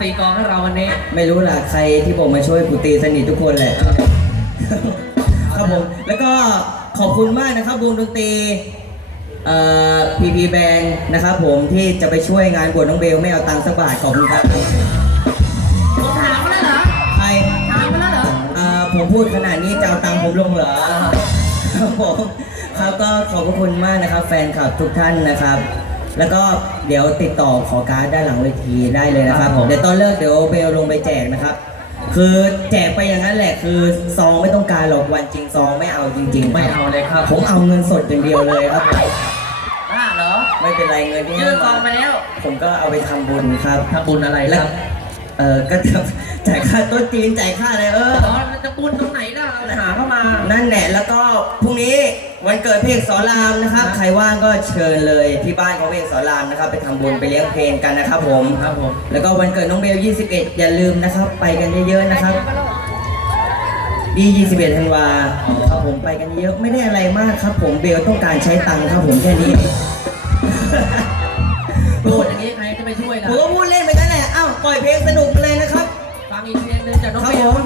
ตีกลองให้เราวันนี้ ไม่รู้ล่ะใครที่ผมมาช่วยกูตีสนิททุกคนแหละ ครับผมแล้วก็ขอบคุณมากนะครับวงดนตรีเอ่อพีพีแบงนะครับผมที่จะไปช่วยงานบวชน้องเบลไม่เอาตังค์สักบาทขอบคุณครับผมถามมาแล้วเหรอ ใครถามมาแล้วเหรออ่าผมพูดขนาดนี้จะเอาตังค์ผมลงเหรอครับผมครับก็ขอบพระคุณมากนะครับ แฟนคลับทุกท่านนะครับ แล้วก็เดี๋ยวติดต่อขอการ์ดด้านหลังเวทีได้เลยนะครับผม เดี๋ยวตอนเลิกเดี๋ยวเบลลงไปแจกนะครับ คือแจกไปอย่างนั้นแหละคือซองไม่ต้องการหรอกวันจริงซองไม่เอาจริงๆไม่เอาเลยครับผมเอาเงินสดอย่างเดียวเลยครับบ้าเหรอไม่เป็นไรเงินที่ยื่นกองไปแล้วผมก็เอาไปทำบุญครับทำบุญอะไรแล้วครับเออก็จะจ่ายค่าโต๊ะจีนจ่ายค่าอะไรเออ อ๋อมันจะบุญตรงไหนล่ะหาเข้ามา นั่นแหละแล้วก็พรุ่งนี้ วันเกิดเพลงสอนรามนะครับ ใครว่างก็เชิญเลยที่บ้านของเพลงสอนรามนะครับ ไปทำบุญไปเลี้ยงเพลงกันนะครับผม ครับผม แล้วก็วันเกิดน้องเบล 21 อย่าลืมนะครับ ไปกันเยอะๆนะครับดี21ธันวาครับผมไปกันเยอะไม่ได้อะไรมากครับ ผมเบลต้องการใช้ตังค์ครับผมแค่นี้ พูดอย่างนี้ใครจะไปช่วยผล่ะมก็พูดเล่นไปกันแหละอ้าวปล่อยเพลงสนุกไปเลยนะครับ ฟังอีกเพลงหนึงจากน้องครับเบผลมครับผม